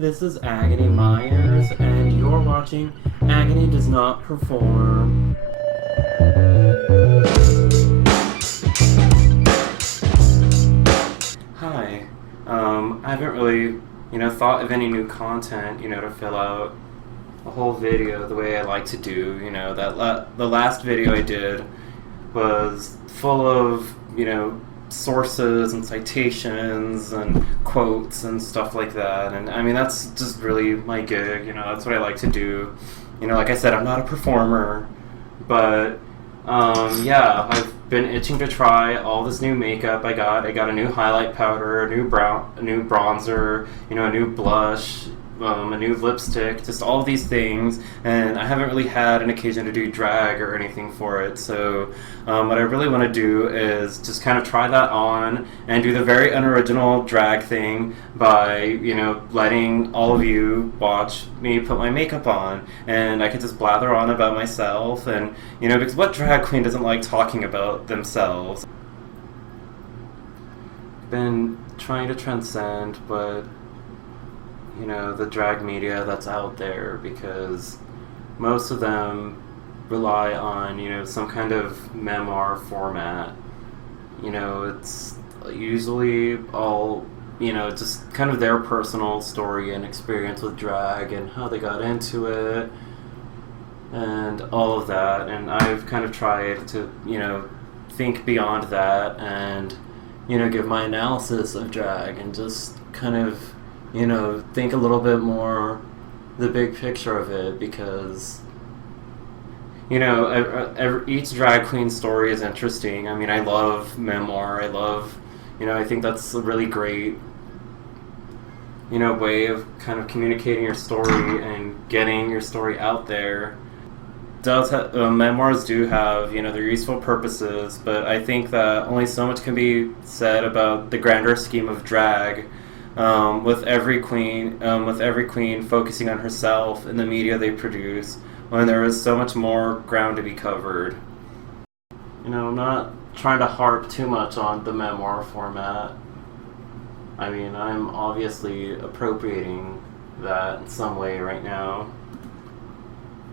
This is Agony Myers, and you're watching Agony Does Not Perform. Hi. I haven't really, thought of any new content, to fill out a whole video the way I like to do. The last video I did was full of, sources and citations and quotes and stuff like that. And I mean, that's just really my gig, that's what I like to do. Like I said, I'm not a performer, but yeah, I've been itching to try all this new makeup I got. I got a new highlight powder, a new bronzer, a new blush, a new lipstick, just all of these things, and I haven't really had an occasion to do drag or anything for it. So what I really want to do is just kind of try that on and do the very unoriginal drag thing by, letting all of you watch me put my makeup on, and I could just blather on about myself, and, because what drag queen doesn't like talking about themselves? Been trying to transcend, but the drag media that's out there, because most of them rely on, some kind of memoir format. It's usually all, just kind of their personal story and experience with drag and how they got into it and all of that. And I've kind of tried to, think beyond that and, give my analysis of drag and just kind of think a little bit more the big picture of it, because each drag queen story is interesting. I mean, I love memoir. I love, I think that's a really great way of kind of communicating your story and getting your story out there. Memoirs do have, their useful purposes, but I think that only so much can be said about the grander scheme of drag. With every queen focusing on herself in the media they produce, when there is so much more ground to be covered. I'm not trying to harp too much on the memoir format. I mean, I'm obviously appropriating that in some way right now.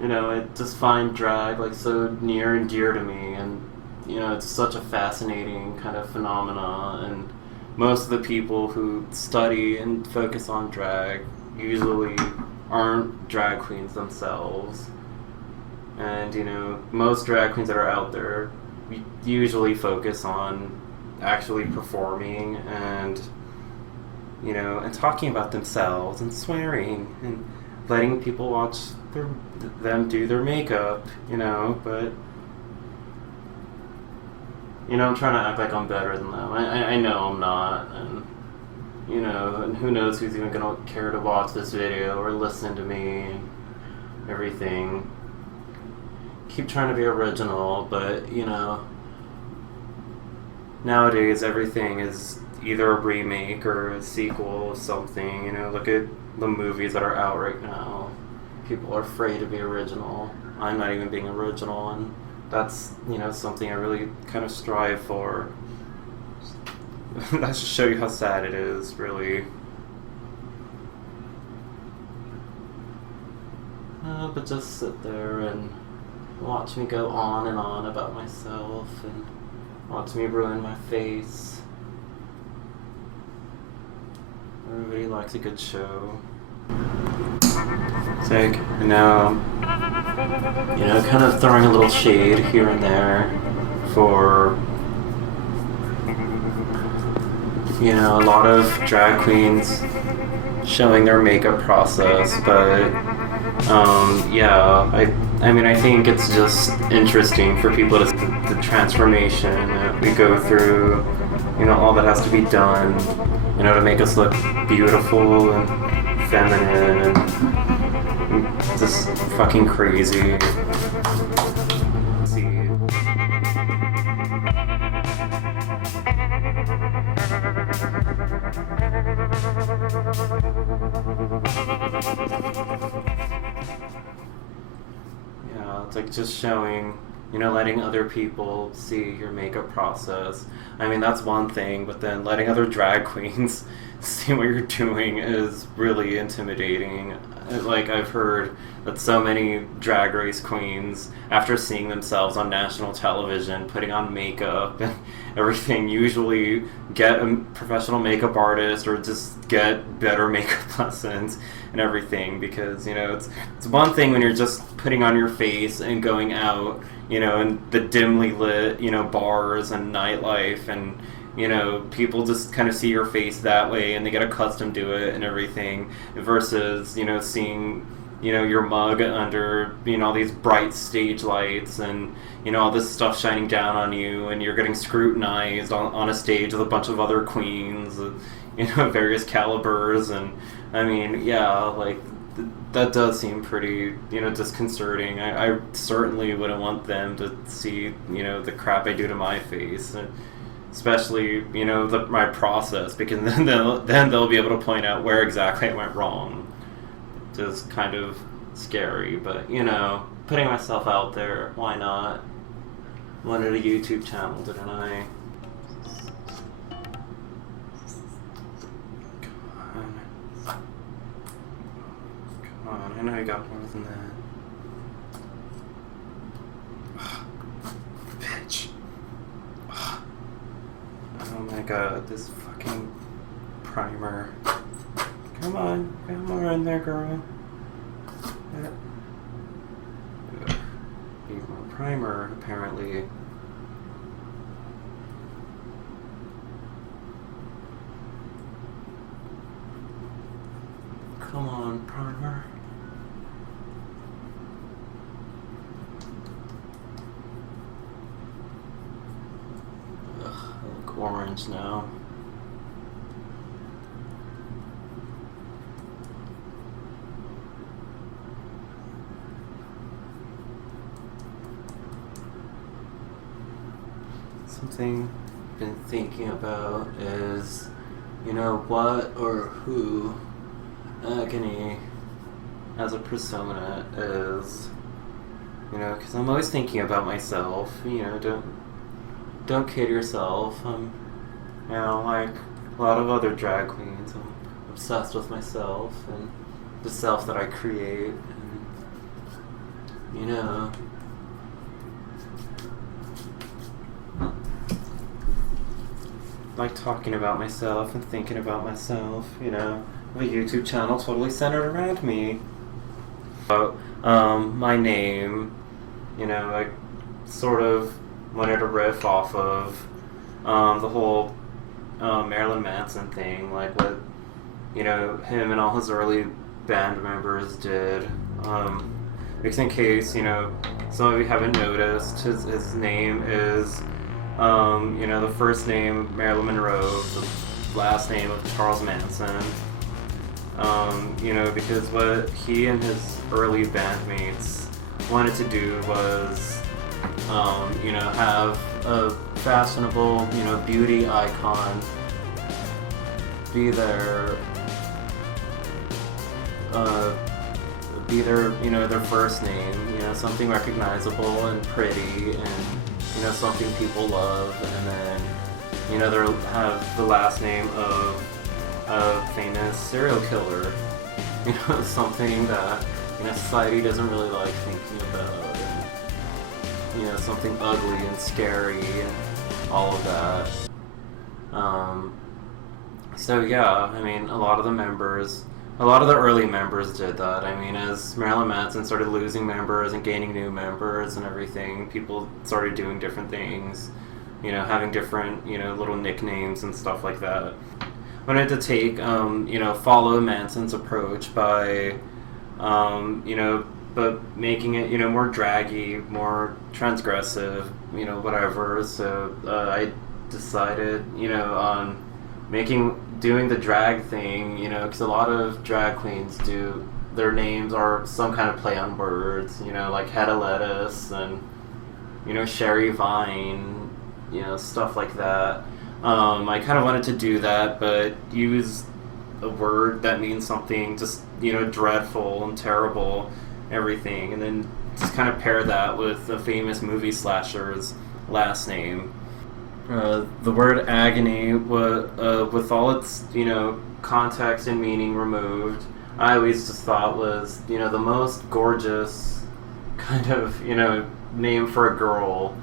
I just find drag so near and dear to me, and it's such a fascinating kind of phenomena, and most of the people who study and focus on drag usually aren't drag queens themselves. And, most drag queens that are out there usually focus on actually performing and, and talking about themselves and swearing and letting people watch them do their makeup, but I'm trying to act like I'm better than them. I know I'm not, and, and who knows who's even going to care to watch this video or listen to me and everything. Keep trying to be original, but, nowadays everything is either a remake or a sequel of something. Look at the movies that are out right now. People are afraid to be original. I'm not even being original, and that's, something I really kind of strive for. That should show you how sad it is, really. But just sit there and watch me go on and on about myself and watch me ruin my face. Everybody likes a good show. It's like, kind of throwing a little shade here and there for, a lot of drag queens showing their makeup process, but, yeah, I think it's just interesting for people to see the transformation that we go through, all that has to be done, to make us look beautiful and feminine and just fucking crazy. Yeah, it's like just showing, letting other people see your makeup process. I mean, that's one thing, but then letting other drag queens see what you're doing is really intimidating. Like, I've heard that so many drag race queens, after seeing themselves on national television putting on makeup and everything, usually get a professional makeup artist or just get better makeup lessons and everything, because it's one thing when you're just putting on your face and going out, in the dimly lit, bars and nightlife, and people just kind of see your face that way and they get accustomed to it and everything, versus seeing your mug under all these bright stage lights and all this stuff shining down on you, and you're getting scrutinized on a stage with a bunch of other queens, various calibers. And I mean, yeah, like that does seem pretty disconcerting. I certainly wouldn't want them to see the crap I do to my face, especially my process, because then they'll be able to point out where exactly I went wrong. Just kind of scary, but putting myself out there, why not? Wanted a YouTube channel, didn't I? Come on, I know you got more than that. Bitch. Oh my god, this fucking primer. Come on, got more in there, girl. Need more primer, apparently. Come on, primer. Ugh, I look orange now. Something I've been thinking about is, what or who Agony as a persona is. Because I'm always thinking about myself. Don't kid yourself. Like a lot of other drag queens, I'm obsessed with myself and the self that I create. And, like talking about myself and thinking about myself, a YouTube channel totally centered around me. My name, I sort of wanted to riff off of the whole Marilyn Manson thing, like what, him and all his early band members did. Because in case, some of you haven't noticed, his name is the first name Marilyn Monroe, the last name of Charles Manson. Because what he and his early bandmates wanted to do was, have a fashionable, beauty icon be their their first name, something recognizable and pretty and something people love, and then they'll have the last name of a famous serial killer, something that society doesn't really like thinking about, and something ugly and scary and all of that. So yeah, I mean, a lot of the early members did that. I mean, as Marilyn Manson started losing members and gaining new members and everything, people started doing different things, having different, little nicknames and stuff like that. I wanted to take, follow Manson's approach by, but making it, more draggy, more transgressive, whatever. So I decided, on doing the drag thing, because a lot of drag queens their names are some kind of play on words, like Hedda Lettuce and, Sherry Vine, stuff like that. I kind of wanted to do that, but use a word that means something just, dreadful and terrible, everything, and then, just kind of pair that with a famous movie slasher's last name. The word agony, with all its, context and meaning removed, I always just thought was, the most gorgeous kind of, name for a girl.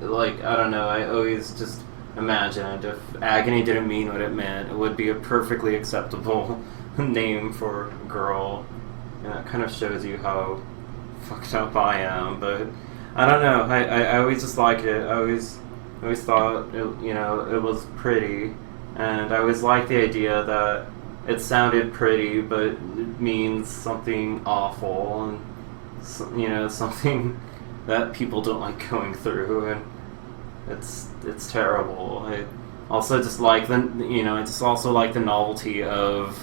Like, I don't know, I always just imagined if agony didn't mean what it meant, it would be a perfectly acceptable name for a girl. And that kind of shows you how fucked up I am, but I don't know, I always just like it. I always thought it was pretty, and I always liked the idea that it sounded pretty, but it means something awful, and something that people don't like going through, and it's terrible. I also just like the novelty of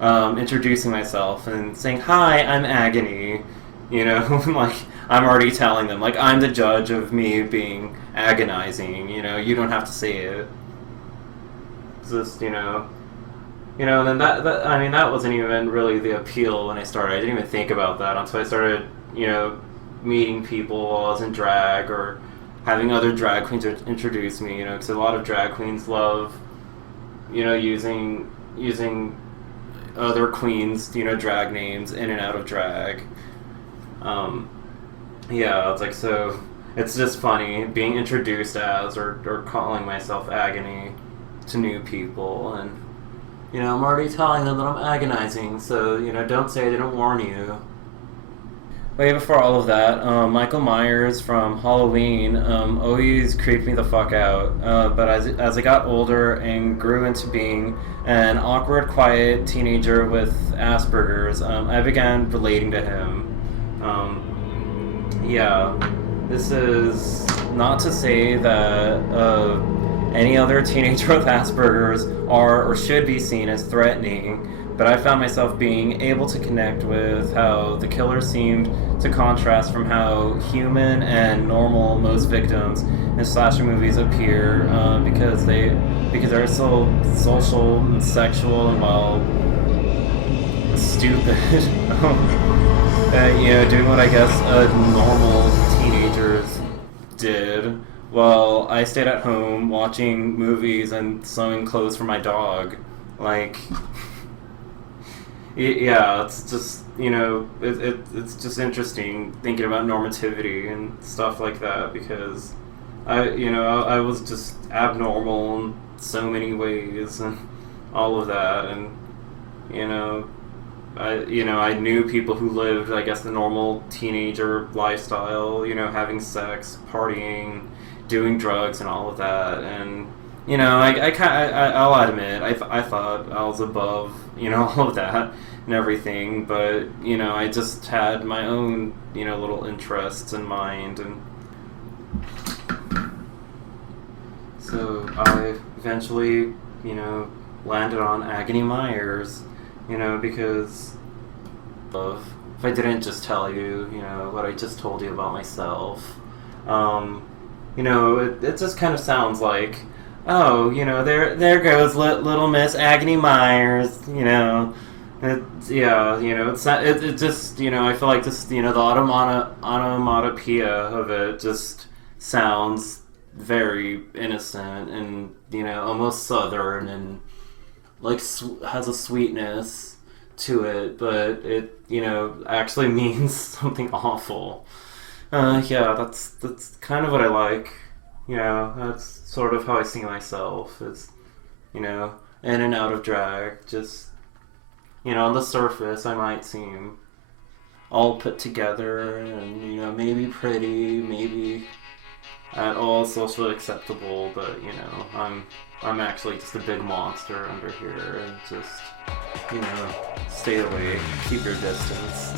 introducing myself and saying, "Hi, I'm Agony." Like, I'm already telling them, like, I'm the judge of me being agonizing, you don't have to say it. It's just, and then that wasn't even really the appeal when I started. I didn't even think about that until I started, meeting people while I was in drag, or having other drag queens introduce me, because a lot of drag queens love, using other queens, drag names in and out of drag. It's like, so it's just funny being introduced as or calling myself Agony to new people, and I'm already telling them that I'm agonizing, so don't say I didn't warn you. Way before all of that, Michael Myers from Halloween always creeped me the fuck out, but as I got older and grew into being an awkward, quiet teenager with Asperger's, I began relating to him. This is not to say that any other teenager with Asperger's are or should be seen as threatening, but I found myself being able to connect with how the killer seemed to contrast from how human and normal most victims in slasher movies appear, because they're so social and sexual and, well, stupid. Doing what I guess normal teenagers did. Well, I stayed at home watching movies and sewing clothes for my dog. Like, it's just, it's just interesting thinking about normativity and stuff like that, because I was just abnormal in so many ways and all of that, and I knew people who lived, I guess, the normal teenager lifestyle, having sex, partying, doing drugs, and all of that. And I'll admit, I thought I was above, all of that and everything. But I just had my own, little interests in mind, and so I eventually, landed on Agony Myers. Because if I didn't just tell you, what I just told you about myself, it just kind of sounds like, oh, there goes little Miss Agony Myers, it just, I feel like just, the onomatopoeia of it just sounds very innocent and, almost southern, and like has a sweetness to it, but it actually means something awful. That's kind of what I like. That's sort of how I see myself. It's in and out of drag. Just on the surface, I might seem all put together and maybe pretty, maybe at all socially acceptable, but I'm actually just a big monster under here, and just stay away, keep your distance.